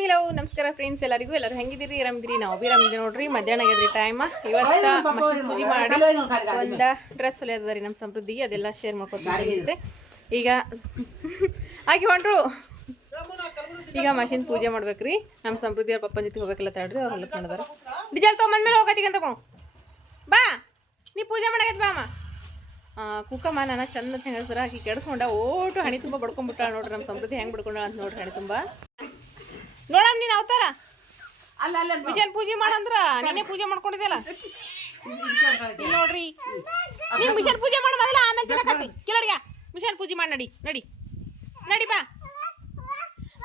Hi hello ನಮಸ್ಕಾರ friends ಎಲ್ಲರಿಗೂ ಎಲ್ಲರೂ ಹೆಂಗಿದ್ದೀರಿ? ಆರಾಮಿದ್ದೀರಿ ನಾವು ಬಿ ಆರಾಮಿದ್ದೀವಿ ನೋಡ್ರಿ ಮಧ್ಯಾಹ್ನ ಆಗಿದ್ರಿ ಟೈಮ್ ಇವತ್ತ ಮಷಿನ್ ಪೂಜೆ ಮಾಡಿ ಒಂದು ಡ್ರೆಸ್ ಹೊಲಿಯೋದ ರೀ ನಮ್ಮ ಸಮೃದ್ಧಿ ಅದೆಲ್ಲ ಶೇರ್ ಮಾಡ್ಕೊತೀನಿ ಈಗ ಆಗಿ ಹೊಂಟ್ರು. ಈಗ ಮಷಿನ್ ಪೂಜೆ ಮಾಡ್ಬೇಕ್ರಿ. ನಮ್ಮ ಸಮೃದ್ಧಿ ಅವ್ರ ಪಪ್ಪನ ಜೊತೆ ಹೋಗ್ಬೇಕಲ್ಲ ತಡ್ರಿ ಅವ್ರು ಹೊಲಕ್ಕೆ ಮಾಡಿದಾರೆ. ಡಿಜಲ್ ತೊಗೊಂಬಂದ್ಮೇಲೆ ಹೋಗತ್ತಿಗಂತ ಬಾ ನೀ ಪೂಜೆ ಮಾಡಕತ್ ಬಾ ಅಮ್ಮ. ಕುಕ್ಕಮ್ಮ ನಾನು ಚಂದ ಹೆಂಗಸ್ರ ಆಕಿ ಕೆಡಿಸ್ಕೊಂಡ ಓಟು ಹಣಿ ತುಂಬ ಬಡ್ಕೊಂಡ್ಬಿಟ್ಟಾಳ ನೋಡ್ರಿ ನಮ್ಮ ಸಮೃದ್ಧಿ ಹೆಂಗೆ ಬಡ್ಕೊಂಡಾಳ ಅಂತ ನೋಡ್ರಿ ಹಣಿ ತುಂಬ. ನೋಡಮ್ ನೀನು ಅವತಾರ? ಮಿಷನ್ ಪೂಜೆ ಮಾಡಂದ್ರ? ನೀನೇ ಪೂಜೆ ಮಾಡ್ಕೊಂಡಿದ್ಯಲ್ಲ? ಇಲ್ಲಿ ನೋಡ್ರಿ. ನೀನ್ ಮಿಷನ್ ಪೂಜೆ ಮಾಡ ಮೊದಲ ಆಮೇಲೆ ತಿನ್ನಕತ್ತಿ ಕಿಲೋಡ್ಗ ಮಿಷನ್ ಪೂಜೆ ಮಾಡಿ ನಡಿ ನಡಿ. ನಡಿ ಬಾ.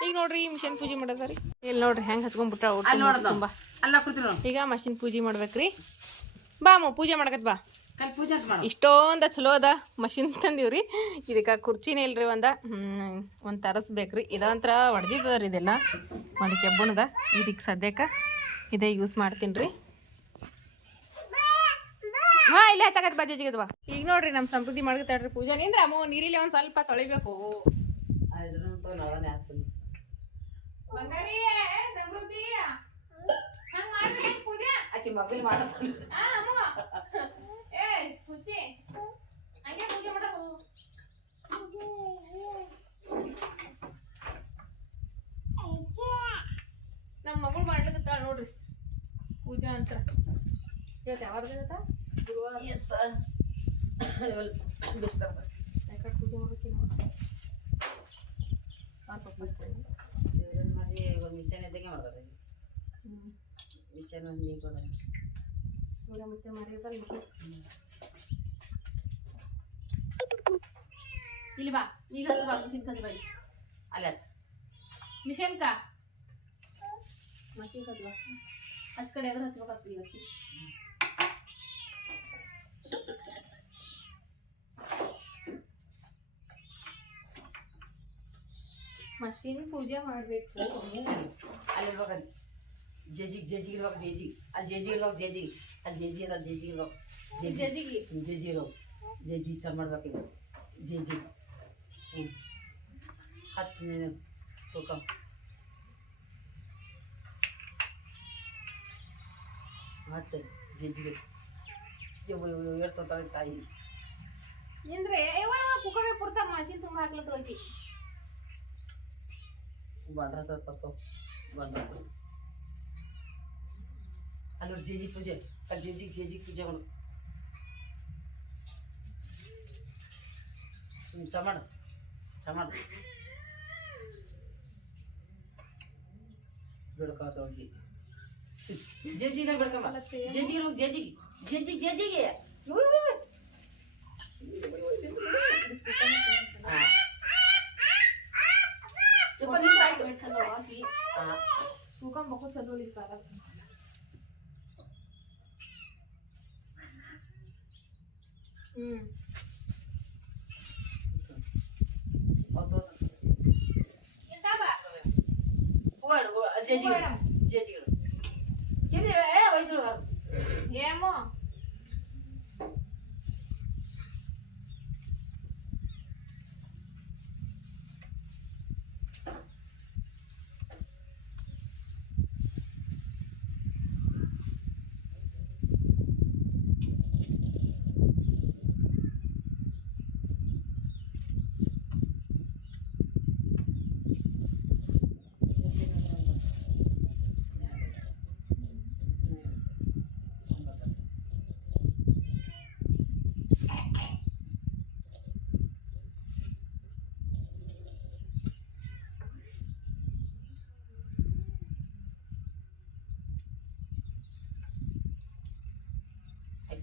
ಈಗ ನೋಡ್ರಿ ಮಿಷನ್ ಪೂಜೆ ಮಾಡೋದ್ರಿ ಇಲ್ಲಿ ನೋಡ್ರಿ ಹೆಂಗ್ ಹಚ್ಕೊಂಡ್ಬಿಟ್ರ ತುಂಬಾ. ಈಗ ಮಷಿನ್ ಪೂಜೆ ಮಾಡ್ಬೇಕ್ರಿ. ಬಾ ಅಮ್ಮ ಪೂಜೆ ಮಾಡಕತ್ ಬಾ. ಇಷ್ಟೊಂದ ಚಲೋ ಅದ ಮಷಿನ್ ತಂದೀವ್ರಿ. ಇದಕ್ಕೆ ಕುರ್ಚಿನೇ ಇಲ್ರಿ ಒಂದ. ಹ್ಮ್, ಒಂದ್ ತರಸ್ಬೇಕ್ರಿ. ಇದಂತ್ರ ಹೊಡೆದಿದ್ದದ ರೀ ಇದೆಲ್ಲ. ಒಂದು ಕೆಬ್ಬಣದ. ಇದಕ್ಕೆ ಸದ್ಯಕ್ಕೆ ಇದೇ ಯೂಸ್ ಮಾಡ್ತೀನಿ ರೀ ಹಾ ಇಲ್ಲ ಹಚ್ಚಾಕತ್ ಬಜೆ ಬಾ. ಈಗ ನೋಡ್ರಿ ನಮ್ಮ ಸಮೃದ್ಧಿ ಮಾಡ್ಕೊತಾಡ್ರಿ ಪೂಜಾ. ನಿಂದ್ರ ಅಮ್ಮ ನೀರಿಲಿ ಒಂದ್ ಸ್ವಲ್ಪ ತೊಳಿಬೇಕು. ಸಮೃದ್ಧಿ. ಕುಚ್ಚಿ ಹಂಗೆ ಪೂಜೆ ಮಾಡೋದು ನಮ್ಮ ಮಗಳು ಮಾಡ್ಲಿಕ್ಕೆ ನೋಡ್ರಿ. ಪೂಜಾ ಅಂತ. ಇವತ್ತು ಯಾವಾಗ ಇವತ್ತ ಗುರುವಾರ ಯಾಕಡೆ ಪೂಜೆ ಒಂದು ಮಿಷನ್ ಇದ್ದಾಗೆ ಮಾಡ್ತಾರೆ ಮಿಷನ್ ಒಂದು ಈಗ ಸೂರ್ಯ ಮತ್ತೆ ಮಾಡಿರ್ತಾರೆ ಇಲ್ಲಿ ಬಾ ಈಗ ಬಾ ಮಿಷಿನ್ ಕದ್ದು ಬಾ ಇಲ್ಲಿ. ಅಲ್ಲ ಮಿಷನ್ ಕಾ? ಮಷಿನ್ ಕದ್ದು ಬಾ. ಹಚ್ ಕಡೆ ಎದುರು ಹಚ್ಬೇಕಾಗ್ತದೆ ಇವತ್ತು. ಮಷಿನ್ ಪೂಜೆ ಮಾಡಬೇಕು. ಅಲ್ಲಿ ಇರ್ಬೇಕು ಜೇಜಿಗೆ ಜೇಜಿಗೆ ಇರ್ಬೇಕು ಜೇಜಿ ಅಲ್ಲಿ ಜೇಜಿ ಇರ್ಬೇಕು ಜೇಜಿ ಅಲ್ಲಿ ಜೇಜಿ ಅದ ಜೇಜಿ ಇರ್ಬೇಕು ಜೇಜಿ ಜದಿಗಿ ಜೇಜಿ ಇರೋ ಜೇಜಿ ಸರ್ ಮಾಡ್ಬೇಕು ಇದು ಜೇಜಿ ಹ್ಞೂ ಹತ್ತು ನೀನು ತೂಕ ಹಚ್ಚ ಜೇಜಿಗೆ ಇವು ಇವು ಹೇಳ್ತಾಳೆ ತಾಯಿ ಅಂದ್ರೆ ಕುಕ್ಕರ್ ಪುರ್ತ ಮಷಿನ್ ತುಂಬ ಹಾಕ್ಲತ್ರ ಹೋಗಿ ಬಂದ್ರ ತಪ್ಪು ಬಂದ್ರ ಅಲ್ಲಿ ಜೇಜಿ ಪೂಜೆ ಅಲ್ಲಿ ಜೇಜಿ ಜೇಜಿ ಪೂಜೆ ಮಾಡು ಹ್ಞೂ ಚ ಮಾಡು ಚ ಮಾಡು ಬಿಡ್ಕೋತ ಹೋಗಿ ಜೇಜಿನ ಬಿಡ್ಕೊಂಬ ಜೇಜಿಗೆ ಹೋಗಿ ಜೇಜಿಗೆ ಜೇಜಿ ಜೇಜಿಗೆ ಇವ್ ಇವ್ ಇವ್. ಆ. ಯಪ್ಪ, ನಿಂತು ಆಯ್ತು. ಆ. ತೂಕೊಂಬೇಕು ಚಲೋ ಇರ್ತಾರ 接近了，接近了，接近了，哎，我。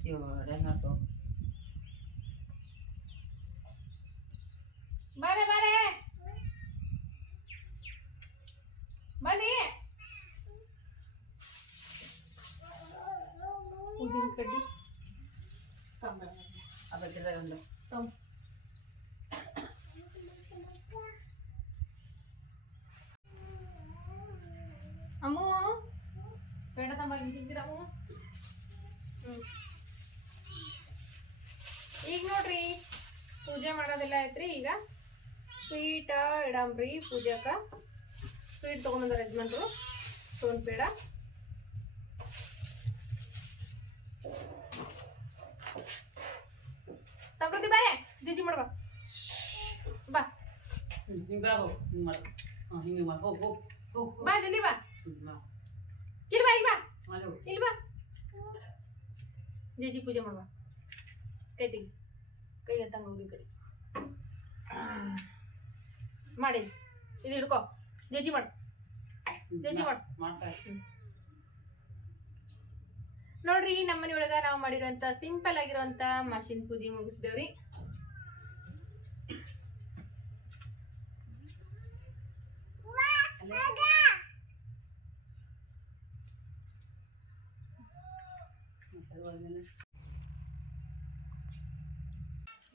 ಅಯ್ಯೋ, ಹೆಂಗಾತು? ಬಾರೆ ಬಾರೆ ಬನ್ನಿ ಉದ್ದಿನ ಕಡ್ಡಿ ಆ ಬಕೆಟ್ದಾಗ ಒಂದು. ತಮ್ ಅಮ್ಮು ಬೇಡ ತಮ್ಮ ಹಿಂದಿರ ಅಮ್ಮು ಹ್ಮ್. ಈಗ ನೋಡ್ರಿ ಪೂಜೆ ಮಾಡೋದೆಲ್ಲ ಐತ್ರಿ ಈಗ. ಸ್ವೀಟ ಇಡಂಬ್ರಿ ಪೂಜಾಕ. ಸ್ವೀಟ್ ತೊಗೊಂಬಂದಾರೆ ಯಜಮಾನ್ರು. ಸೋನ್ ಪೇಡ. ಸಮೃದ್ಧಿ ಬಾರೆ ಜಿಜಿ ಮಾಡುವ ಬಾ. ಹಿಂಗೆ ಬೇಡ ಹೋಗು ಹಿಂಗೆ ಮಾಡು. ಹಾಂ ಹಿಂಗೆ ಮಾಡು. ಹೋಗು ಹೋಗು ಹೋಗು ಬಾ ಜಲ್ದಿ ಬಾ. ಹ್ಞೂ ಮಾಡು ಇಲ್ಲಿ ಬಾ ಇಲ್ಲಿ ಬಾ. ಮಾಡಿ. ಹೋಗು ಇಲ್ಲಿ ಬಾ. ಜೇಜಿ ಪೂಜೆ ಮಾಡುವ. ಕೈ ತೆಗಿ ಕೈ ಎತ್ತಂಗೆ ಹೋಗಿ ಕಡೆ. ಮಾಡಿ. ಇದು ಹಿಡ್ಕೋ. ಜೇಜಿ ಮಾಡು. ಜೇಜಿ ಮಾಡು. ನೋಡ್ರಿ ನಮ್ಮ ಮನೆಯೊಳಗ ನಾವು ಮಾಡಿರೋಂಥ ಸಿಂಪಲ್ ಆಗಿರೋಂಥ ಮಷಿನ್ ಪೂಜೆ ಮುಗಿಸ್ದೇವ್ರಿ.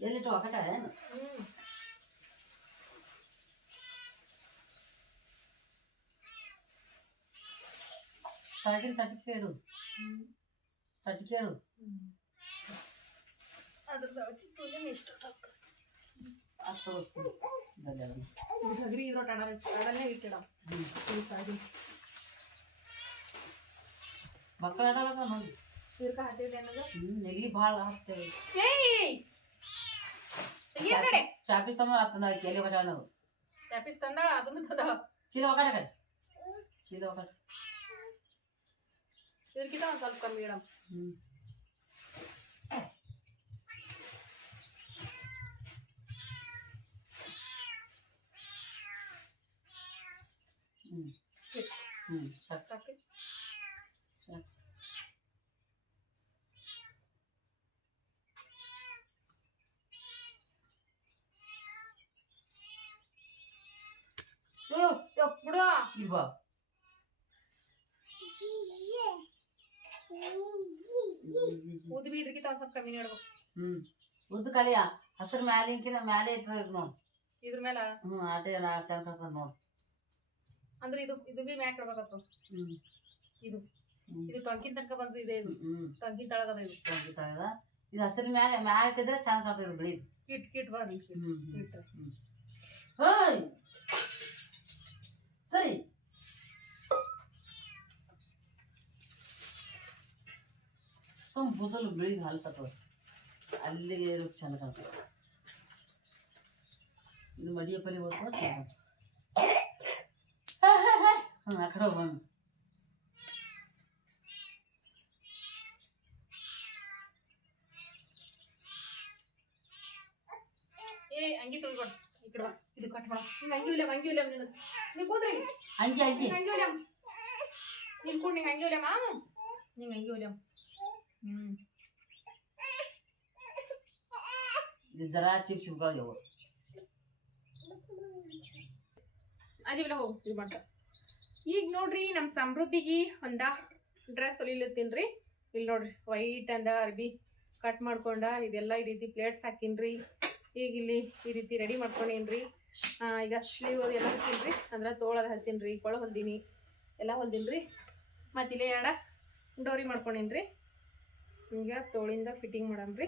ಎಲ್ಲಿಟ್ಟು ಒಕಟ ಏನು? ಹ್ಮ್ ಕೇಳು. ವಸ್ತು ಗದ್ದಲ ಗಗ್ರಿ ಇರೋ ಟಡಲ್ ಟಡಲ್ಲೇ ಇಟ್ಟಿಡ. ಮಕ್ಕಳ ನೋಡಿ? ಇರ್ಕ ಹಾತಿರ್ಲಿ ಅನ್ನೋದು ನೆಗಿ ಭಾಳ ಹಾಕ್ತೇವೆ ಏಯ್! ಈ ಕಡೆ ಚಾಪೀಸ್ ತಮ್ಮ ಹತ್ತನ ಎಲ್ಲಿ ಒಕಟ ಅನ್ನೋದು ಟ್ಯಾಪಿಸ್ ತಂದಾಳ ಅದನ್ನು ತಂದಾಳ ಚೀಲ ಒಕಟ ಕಡೆ ಚೀಲ ಯೋ ಯೋ ಬಿಡು ಇಲ್ಲಿ ಬಾ ಉದ್ಬಿ ಇದಕ್ಕಿಂತ ಒಂದು ಸ್ವಲ್ಪ ಕಮ್ಮಿ ಇಡ್ಬೇಕು ಹ್ಞೂ ಉದ್ದ ಕಲಿಯ. ಹಸಿರು ಮ್ಯಾಲಿಂಕಿನ ಮ್ಯಾಲೆ ಇರ್ತದೆ ನೋಡಿ ಇದ್ರ ಮೇಲೆ ಹ್ಞೂ ಆಟೆ ನಾ ಚಂದ ನೋಡಿ. ಅಂದ್ರೆ ಇದು ಇದು ಬಿ ಮ್ಯಾಕ್ ಇಡ್ಬೇಕತ್ತು ಹ್ಞೂ ಇದು. ಇದು ಟಂಕಿನ ತನಕ ಬಂದು ಇದೆ ಇದು. ಟಂಕಿನ ತಳಗದ ಇದು. ಇದು ಹಸಿರು ಮ್ಯಾಲೆ ಮ್ಯಾಲೆ ಚಂದ ಕಾಣ್ತದೆ ಬಿಳಿ. ಕಿಟ್ ಕಿಟ್ ಬರ್ಲಿ ಹ್ಮ್ ಹ್ಞೂ ಹೇಯ್ ಸರಿ ಸುಮ್ ಬುದಲು ಬಿಳಿದು ಹಲ್ಸತ್ತದ ಅಲ್ಲಿಗೆ ಇರೋಕ್ ಚಂದ ಕಾಣ್ತದೆ ಇದು ಮಡಿಯ ಪರಿ ಬರ್ತದೆ ಚಂದ ಹ್ಞೂ ಆ ಕಡೆ ಹೋಗೋಣ ಏ ಅಂಗಿ ತೊಳ್ಕೊಡು ಈ ಕಡೆ ಬಾ ಇದು ಕಟ್ ಮಾಡ. ನೀ ಕೂದ್ರಿ ಅಂಜಿ ನೀನು ಕೂಡ ನಿಂಗೆ ನಿಂಗೆ ಜರಾ ಹೋಗು. ಇದು ಮಾಡ್ತ ಈಗ ನೋಡ್ರಿ ನಮ್ಮ ಸಮೃದ್ಧಿಗೆ ಒಂದ ಡ್ರೆಸ್ ಹೊಲಿಲತ್ತೀನಿ ರೀ ಇಲ್ಲಿ ನೋಡ್ರಿ ವೈಟ್ ಅಂದ ಅರ್ಬಿ ಕಟ್ ಮಾಡ್ಕೊಂಡ ಇದೆಲ್ಲ ಈ ರೀತಿ ಪ್ಲೇಟ್ಸ್ ಹಾಕಿನ್ರಿ. ಈಗ ಇಲ್ಲಿ ಈ ರೀತಿ ರೆಡಿ ಮಾಡ್ಕೊಂಡೇನ್ರಿ. ಈಗ ಸ್ಲೀವ್ ಎಲ್ಲ ಹಚ್ಚಿನ್ರಿ. ಅಂದ್ರೆ ತೋಳದ ಹಚ್ಚಿನ್ರಿ, ಕೊಳ ಹೊಲ್ದೀನಿ, ಎಲ್ಲ ಹೊಲ್ದಿಲ್ರಿ ಮತ್ತು ಇಲ್ಲೇ ಎರಡ ಡೋರಿ ಮಾಡ್ಕೊಂಡಿನ್ರಿ. ಈಗ ತೋಳಿಂದ ಫಿಟ್ಟಿಂಗ್ ಮಾಡಮ್ರಿ.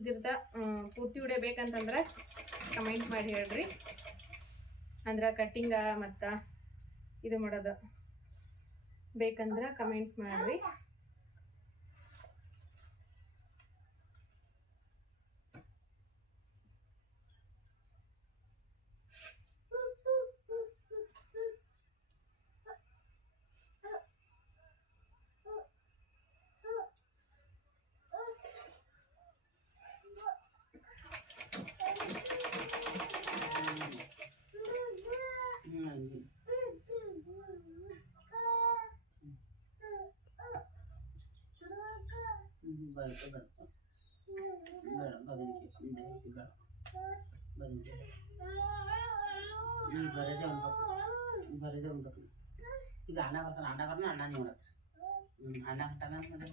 ಇದ್ರದ ಪೂರ್ತಿ ಬೇಕಂತಂದ್ರೆ ಕಮೆಂಟ್ ಮಾಡಿ ಹೇಳ್ರಿ. ಅಂದ್ರೆ ಕಟ್ಟಿಂಗ ಮತ್ತು ಇದು ಮಾಡೋದು ಬೇಕಂದ್ರೆ ಕಮೆಂಟ್ ಮಾಡ್ರಿ. ಬರುತ್ತೆ ಬರುತ್ತೆ ಬೇಡ ಬದನಿಕೆ ಬದನಿಕೆ ಬೇಡ ಬದನಿಕೆ ಈಗ ಬರೋದೇ ಉಣ್ಬೇಕು ಬರೋದೇ ಉಣ್ಬೇಕು ಈಗ ಅಣ್ಣ ಬರ್ತಾನೆ ಅಣ್ಣ ಬರ್ನ ಅಣ್ಣ ನೀವು ಹತ್ರ ಹ್ಞೂ ಅಣ್ಣ ಹೊಂಟಾನ ನೋಡಿ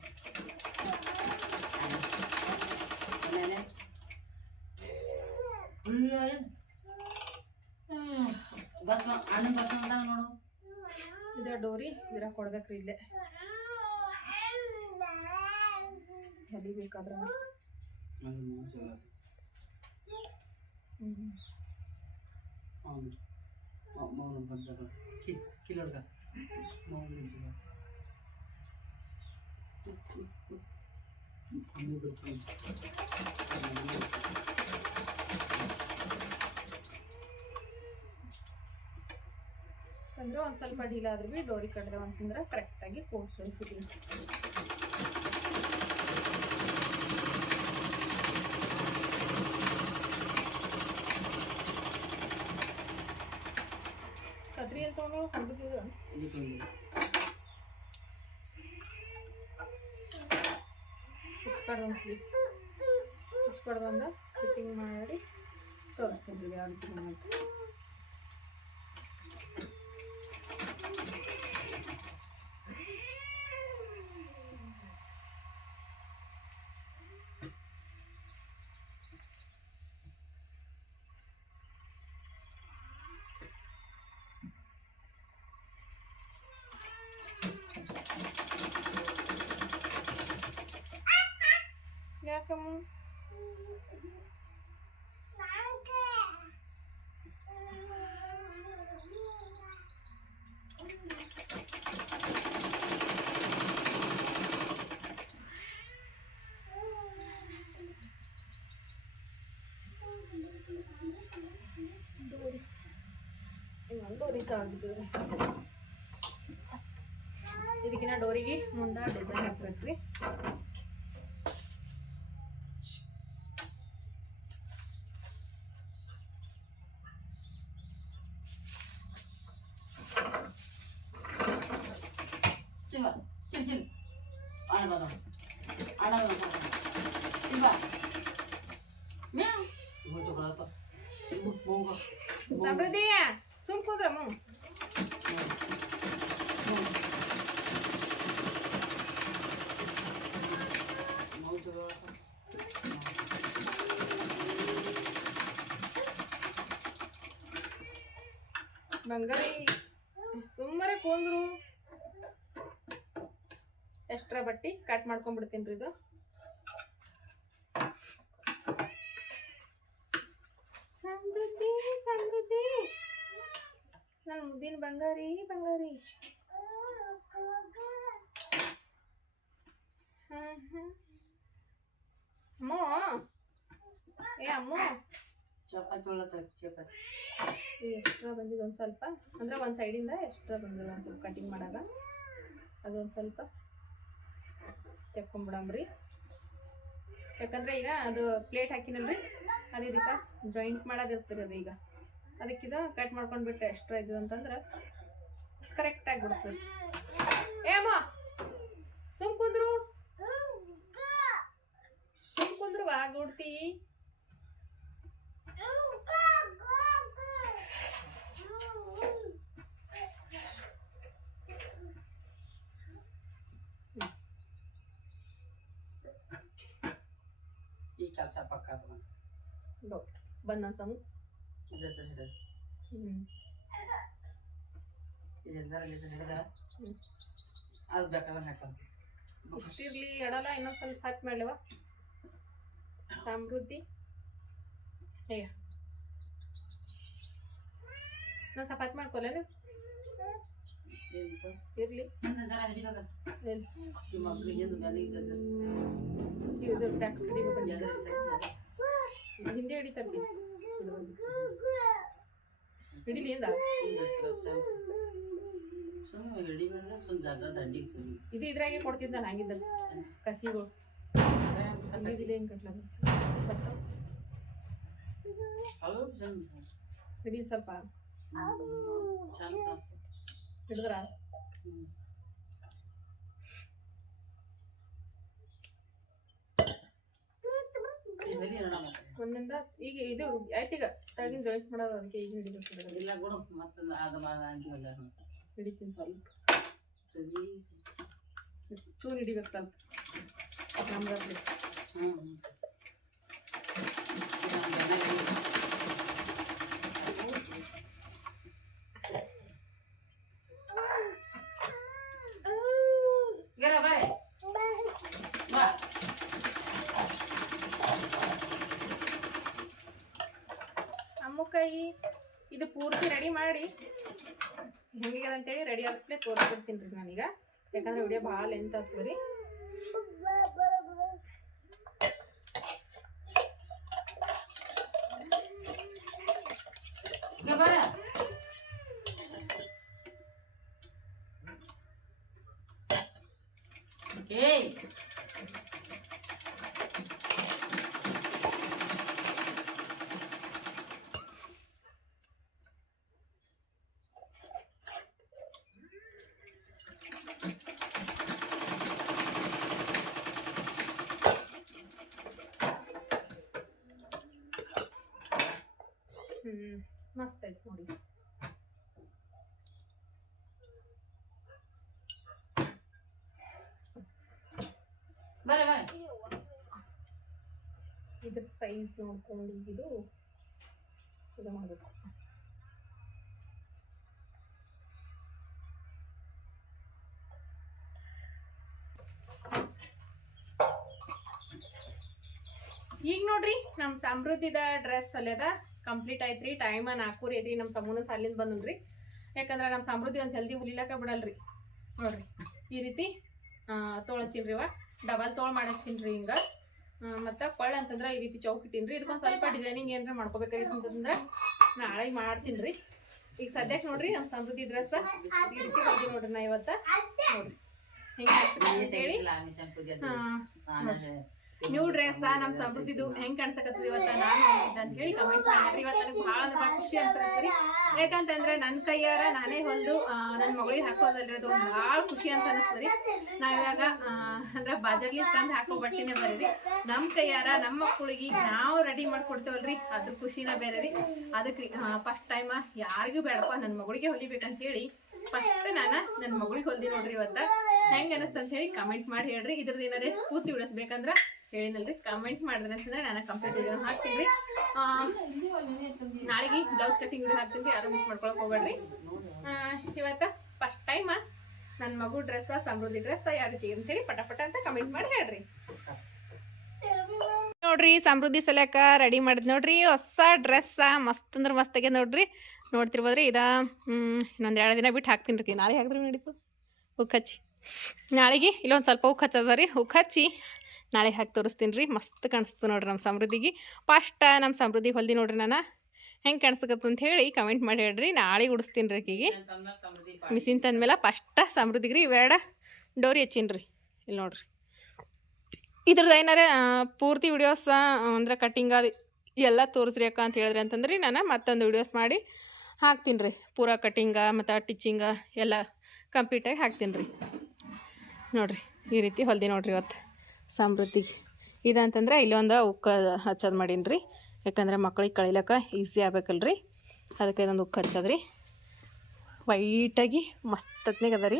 ಮನೇಲೆ ಬಸ್ ಅಣ್ಣ ಬಸ್ ಹೊಂಟಾನ ನೋಡು ಇದ ಡೋರಿ ಇದ್ರಾಗ ಕೊಡ್ಬೇಕ್ರಿ ಇಲ್ಲೇ ಕಲಿಬೇಕಾದ್ರೆ. ಮೌನ ಬಂದಾಗ ಕಿಲೋಡ್ಗ ಮೌನ ಅಂದ್ರೆ ಒಂದು ಸ್ವಲ್ಪ ಡೀಲ್ ಆದ್ರೂ ಭೀ ಡೋರಿ ಕಡ್ದೆ ಅಂತಂದ್ರೆ ಕರೆಕ್ಟಾಗಿ ಕೂಡ್ತದೆ ಫಿಟಿಂಗ್ ಒಂದು ಸ್ಲಿಪ್ ಹುಚ್ಕಡ್ದು ಒಂದು ಫಿಟ್ಟಿಂಗ್ ಮಾಡಿ ತೋರಿಸ್ತೀನಿ ಯಾವ ರೀತಿ ಅಂತ ಯಾಕಮ್ಮ ಡೋರಿ ಇದಕ್ಕಿನ ಡೋರಿಗೆ ಮುಂದೆ ಡಿಸೈನ್ ಹಚ್ಬೇಕ್ರಿ ಕಿಲ್ ಕಿಲ್ ಕಿಲ್ ಬಟ್ಟಿ ಕಟ್ ಮಾಡ್ಕೊಂಡ್ಬಿಡ್ತೀನಿ ರೀ ಇದು. ಸಮೃದ್ಧಿ ಸಮೃದ್ಧಿ. ನನ್ನ ಮುದ್ದಿನ ಬಂಗಾರಿ ಬಂಗಾರಿ. ಅಮ್ಮ. ಏ ಅಮ್ಮೋ. ಚಪಾತಿ ಚಪಾತಿ. ಎಕ್ಸ್ಟ್ರಾ ಬಂದಿದೆ ಒಂದು ಸ್ವಲ್ಪ. ಅಂದ್ರೆ ಒಂದು ಸೈಡಿಂದ ಎಕ್ಸ್ಟ್ರಾ ಬಂದಿಲ್ಲ ಒಂದು ಸ್ವಲ್ಪ ಕಟಿಂಗ್ ಮಾಡಾಗ. ಅದೊಂದು ಸ್ವಲ್ಪ. ತೆಕ್ಕೊಂಬಿಡಮ್ರಿ ಯಾಕಂದ್ರೆ ಈಗ ಅದು ಪ್ಲೇಟ್ ಹಾಕಿನಲ್ರಿ, ಅದು ಇದಕ್ಕೆ ಜಾಯಿಂಟ್ ಮಾಡೋದಿರ್ತೀರಿ ಅದು ಈಗ. ಅದಕ್ಕಿದ ಕಟ್ ಮಾಡ್ಕೊಂಡು ಬಿಟ್ಟೆ ಎಕ್ಸ್ಟ್ರಾ ಇದು ಅಂತಂದ್ರೆ ಕರೆಕ್ಟಾಗಿ ಬಿಡ್ತದೆ. ಏಮ ಸುಮ್ ಕುಂದ್ರು. ಸುಮ್ ಕುಂದ್ರು ಆಗೋಡ್ತಿ ಈ ಕೆಲಸ ಪಕ್ಕ ಆತು ಬಂದ ಸಮ ಇದೆ ಹಿಡಿದ ಹ್ಞೂ ಇದೆ ಹಿಡಿದ ಹ್ಮ್. ಅದು ಬೇಕಾದ್ರೆ ಹಾಕೋದು ಇಷ್ಟಿರ್ಲಿ ಎಡಲ್ಲ ಇನ್ನೊಂದು ಸ್ವಲ್ಪ ಹಾಕಿ ಮಾಡ್ಲವ ಸಮೃದ್ಧಿ ಹೇಗ ನಾನು ಸ್ವಲ್ಪ ಹಾಕಿ ಮಾಡ್ಕೊಲೇನು ಇದು ಟ್ಯಾಕ್ಸ್ ಹಿಡಿಬೇಕಂತ ಎದ್ರ ಇದು ಹಿಂದೆ ಹಿಡಿತಾರೆ ಹಿಡಿಲಿ ಇಂದ ಸುಮ್ಮನೆ ಹಿಡಿಬೇಡ ಸುಮ್ಮನೆ ಜರ ದಂಡಿಗೆ ತುಗಿ ಇದು ಇದ್ರಾಗೆ ಕೊಡ್ತಿದ್ದ ನಾನು ಹಂಗಿದ್ದ. ಕಸಿಗಳು. ಹಂಗಿದಿದೆ ಹೆಂಗೆ ಕಟ್ಲ ಹಲೋ ಚಂದ ಹಿಡಿ ಸ್ವಲ್ಪ. ಚಂದ ಕಾಣಿಸ್ತು ಹಿಡಿದ್ರ ಹ್ಮ್ ಹೊಲಿ ನೋಡಮ್ಮ ಒಂದಿಂದ ಈಗ ಇದು ಆಯ್ತೀಗ ತಳಗಿನ ಜಾಯಿಂಟ್ ಮಾಡೋದು ಅದಕ್ಕೆ ಈಗ ಹಿಡಿಬೇಕು ಬಿಡೋದು. ಇಲ್ಲ ಕೊಡು ಮತ್ತೊಂದು ಅದು ಮಾಡಿವಲ್ಲ ಹಿಡಿತೀನಿ ಸ್ವಲ್ಪ ಸರಿ ಚೂರು ಹಿಡಿಬೇಕು ಸ್ವಲ್ಪ ನಮ್ಗಲ್ಲಿ ಹ್ಞೂ ಗರ ಬಾರೆ ಬಾ ಅಮ್ಮುಕಾಯಿ ಇದು ಪೂರ್ತಿ ರೆಡಿ ಮಾಡಿ. ಹೆಂಗಿದೆ ಅಂತೇಳಿ ರೆಡಿ ಆಗ್ತಲೇ ತೋರಿಸ್ಬಿಡ್ತೀನಿ ರೀ ನಾನೀಗ. ಯಾಕಂದ್ರೆ ವಿಡಿಯೋ ಭಾಳ ಲೆಂತ್ ಆಗ್ತದೆ ರೀ ಈಗ ಬಾರ ಏಯ್ ಹ್ಞೂ ಮಸ್ತ್ ಐತೆ ನೋಡಿ. ಬಾರೆ ಬಾರೆ ಇದ್ರ ಸೈಜ್ ನೋಡ್ಕೊಂಡು ಇದು ಇದು ಮಾಡಬೇಕು. ಈಗ ನೋಡ್ರಿ ನಮ್ಮ ಸಮೃದ್ಧಿದ ಡ್ರೆಸ್ ಹೊಲ್ಯದ ಕಂಪ್ಲೀಟ್ ಆಯ್ತ್ರಿ. ಟೈಮ್ ನಾಲ್ಕೂರಿ ಐತ್ರಿ. ನಮ್ಮ ಸಮೂನ ಸಾಲಿಂದ ಬಂದ್ರಿ ಯಾಕಂದ್ರೆ ನಮ್ಮ ಸಮೃದ್ಧಿ ಒಂದು ಜಲ್ದಿ ಹುಲಿಲಾಕ ಬಿಡಲ್ರಿ. ನೋಡ್ರಿ. ಈ ರೀತಿ ತೊಳಚಿನ್ರಿ ಇವ. ಡಬಲ್ ತೋಳ ಮಾಡಚ್ಚಿನ್ರಿ ಹಿಂಗೆ. ಮತ್ತು ಕೊಳ್ಳ ಅಂತಂದ್ರೆ ಈ ರೀತಿ ಚೌಕ್ ಇಟ್ಟಿನ್ರಿ. ಇದಕ್ಕೊಂದು ಸ್ವಲ್ಪ ಡಿಸೈನಿಂಗ್ ಏನಾರ ಮಾಡ್ಕೋಬೇಕಾಗಿತ್ತು ಅಂತಂದ್ರೆ ನಾಳೆ ಮಾಡ್ತೀನಿ ರೀ ಈಗ ಸದ್ಯಕ್ಕೆ ನೋಡ್ರಿ ನಮ್ಮ ಸಮೃದ್ಧಿ ಡ್ರೆಸ್ ಈ ರೀತಿ ಹೋಗಿ ನೋಡ್ರಿ ನಾ ಇವತ್ತ. ನೋಡ್ರಿ. ಹೇಳಿ. ಅಂತೇಳಿ ನ್ಯೂ ಡ್ರೆಸ್ ನಮ್ಮ ಸಮೃದ್ಧಿದು ಹೆಂಗ್ ಕಾಣ್ಸಕತ್ತದ ಇವತ್ತ? ನಾನು ಅಂತ ಹೇಳಿ ಕಮೆಂಟ್ ಮಾಡಿ ಇವತ್ತ ನನಗೆ ಬಹಳ ಅಂದ್ರೆ ಬಹಳ ಖುಷಿ ಅನ್ಸಕತ್ರಿ ಯಾಕಂತಂದ್ರೆ ನನ್ನ ಕೈಯಾರ ನಾನೇ ಹೊಲ್ದು ನನ್ನ ಮಗಳಿಗೆ ಹಾಕೋದಲ್ರಿ ಅದು ಬಹಳ ಖುಷಿ ಅಂತ ಅನಿಸ್ತದ್ರಿ. ನಾವಿವಾಗ ಅಂದ್ರೆ ಬಾಜರ್ಲಿ ತಂದು ಹಾಕೋ ಬಟ್ಟೆನೇ ಬರೀರಿ ನಮ್ಮ ಕೈಯಾರ ನಮ್ಮ ಮಕ್ಕಳಿಗೆ ನಾವು ರೆಡಿ ಮಾಡ್ಕೊಡ್ತೇವಲ್ರಿ. ಅದ್ರ ಖುಷಿನ ಬೇರೆ ರೀ ಅದಕ್ಕೆ ಫಸ್ಟ್ ಟೈಮ್ ಯಾರಿಗೂ ಬೇಡಪ್ಪ ನನ್ನ ಮಗಳಿಗೆ ಹೊಲಿಬೇಕಂತ ಹೇಳಿ ಫಸ್ಟ್ ನಾನು ನನ್ನ ಮಗಳಿಗೆ ಹೊಲ್ದಿ ನೋಡ್ರಿ ಇವತ್ತ. ಹೆಂಗ್ ಅನಿಸ್ತ ಅಂತ ಹೇಳಿ ಕಮೆಂಟ್ ಮಾಡಿ ಹೇಳ್ರಿ. ಇದ್ರದ್ದು ಏನಾರೇ ಪೂರ್ತಿ ಉಳಿಸ್ಬೇಕಂದ್ರ ಹೇಳಿನಲ್ರಿ ಕಮೆಂಟ್ ಮಾಡಿದ್ರೆ ಅಂತಂದ್ರೆ ನಾನು ಕಂಪ್ಲೀಟ್ ವಿಡಿಯೋ ಹಾಕ್ತೀನಿ. ನಾಳೆಗೆ ಬ್ಲೌಸ್ ಕಟಿಂಗ್ ವಿಡಿಯೋ ಹಾಕ್ತೀನಿ. ಯಾರು ಮಿಸ್ ಮಾಡ್ಕೊಳಕ್ ಹೋಗ್ಬೇಡ್ರಿ. ಇವತ್ತ ಫಸ್ಟ್ ಟೈಮ್ ನನ್ನ ಮಗು ಡ್ರೆಸ್ ಸಮೃದ್ಧಿ ಡ್ರೆಸ್ ಯಾವ ರೀತಿ ಅಂತೇಳಿ ಹೇಳಿ ಪಟ ಅಂತ ಕಮೆಂಟ್ ಮಾಡಿ ಹೇಳ್ರಿ. ನೋಡ್ರಿ, ಸಮೃದ್ಧಿ ಸಲಕ ರೆಡಿ ಮಾಡಿದ್ ನೋಡ್ರಿ. ಹೊಸ ಡ್ರೆಸ್ ಮಸ್ತ್ ಅಂದ್ರೆ ಮಸ್ತ್ ಆಗ್ಯದ ನೋಡ್ರಿ. ನೋಡ್ತಿರ್ಬೋದ್ರಿ, ಇದ ಇನ್ನೊಂದು ಎರಡು ದಿನ ಬಿಟ್ಟು ಹಾಕ್ತೀನಿ ರೀ ನಾಳೆ ಹಾಕಿದ್ರೆ ನಡೀತು? ಉಕ್ ಹಚ್ಚಿ ನಾಳೆಗೆ ಇಲ್ಲೊಂದು ಸ್ವಲ್ಪ ಉಕ್ ಹಚ್ಚದ ರೀ. ನಾಳೆ ಹಾಕಿ ತೋರಿಸ್ತೀನಿ ರೀ. ಮಸ್ತ್ ಕಾಣಿಸ್ತು ನೋಡ್ರಿ ನಮ್ಮ ಸಮೃದ್ಧಿಗೆ. ಫಸ್ಟ್ ನಮ್ಮ ಸಮೃದ್ಧಿ ಹೊಲ್ದಿ ನೋಡ್ರಿ ನಾನು. ಹೆಂಗೆ ಕಾಣಿಸ್ಕತ್ತು ಅಂತ ಹೇಳಿ ಕಮೆಂಟ್ ಮಾಡಿ ಹೇಳ್ರಿ. ನಾಳೆ ಉಡಿಸ್ತೀನಿ ರೀ ಸಮೃದ್ಧಿ ಮಿಸಿನ್ ತಂದ್ಮೇಲೆ ಫಸ್ಟ ಸಮೃದ್ಧಿಗೆ ರೀ ಇವೆರಡ ಡೋರಿ ಹಚ್ಚೀನಿ ರೀ. ಇಲ್ಲಿ ನೋಡ್ರಿ. ಇದ್ರದ್ದು ಏನಾರ ಪೂರ್ತಿ ವಿಡಿಯೋಸ್ ಅಂದ್ರೆ ಕಟ್ಟಿಂಗ್ ಅದು ಎಲ್ಲ ತೋರಿಸ್ರಿ ಅಕ್ಕ ಅಂತ ಹೇಳಿದ್ರಿ ಅಂತಂದ್ರೆ ನಾನು. ಮತ್ತೊಂದು ವಿಡಿಯೋಸ್ ಮಾಡಿ ಹಾಕ್ತೀನಿ ರೀ. ಪೂರ ಕಟ್ಟಿಂಗ ಮತ್ತು ಟಿಚ್ಚಿಂಗ ಎಲ್ಲ ಕಂಪ್ಲೀಟಾಗಿ ಹಾಕ್ತೀನಿ ರೀ. ನೋಡಿರಿ, ಈ ರೀತಿ ಹೊಲ್ದಿ ನೋಡ್ರಿ ಇವತ್ತು. ಸಮೃದ್ಧಿಗೆ ಇದಂತಂದ್ರೆ ಇಲ್ಲೊಂದು ಉಕ್ಕ ಹಚ್ಚೋದು ಮಾಡೀನಿ ರೀ ಯಾಕಂದ್ರೆ ಮಕ್ಳಿಗೆ ಕಳಿಲಕ್ಕ ಈಸಿ ಆಗ್ಬೇಕಲ್ರಿ. ಅದಕ್ಕೆ ಇದೊಂದು ಉಕ್ಕ ಹಚ್ಚೋದ್ರಿ. ವೈಟಾಗಿ ಮಸ್ತ್ ಅದ ರೀ